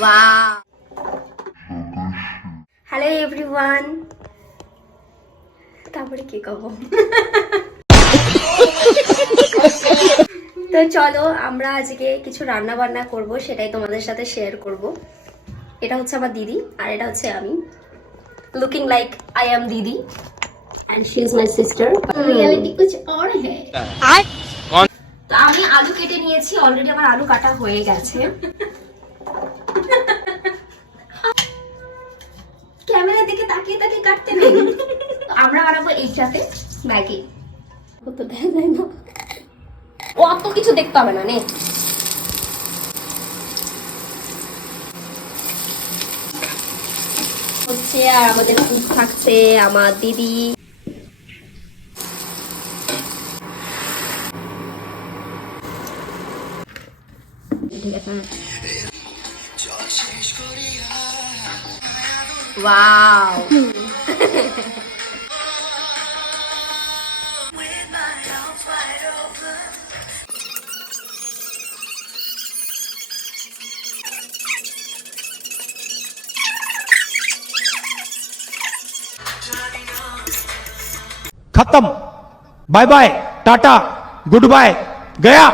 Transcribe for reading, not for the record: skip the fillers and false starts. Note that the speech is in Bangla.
ওয়াও। হ্যালো এভরিওয়ান, তারপরে কি কব? তো চলো আমরা আজকে কিছু রান্না বান্না করব, সেটাই তোমাদের সাথে শেয়ার করব। এটা হচ্ছে আমার দিদি আর এটা হচ্ছে আমি, লুকিং লাইক আই এম দিদি and she is my sister. Reality कुछ और है। তো আমি আলু কেটে নিয়েছি, অলরেডি আমার আলু কাটা হয়ে গেছে। ক্যামেরা দিকে তাকিয়ে তাকিয়ে কাটতে নেই। আমরা বানাবো এইটাতে ম্যাগি। কত দেখা যায় না, অত কিছু দেখতে হবে না নে। হচ্ছে আর আমাদের কুক থাকছে আমার দিদি। ঠিক আছে, ওয়াও। खत्म, bye bye, tata, good bye, गया।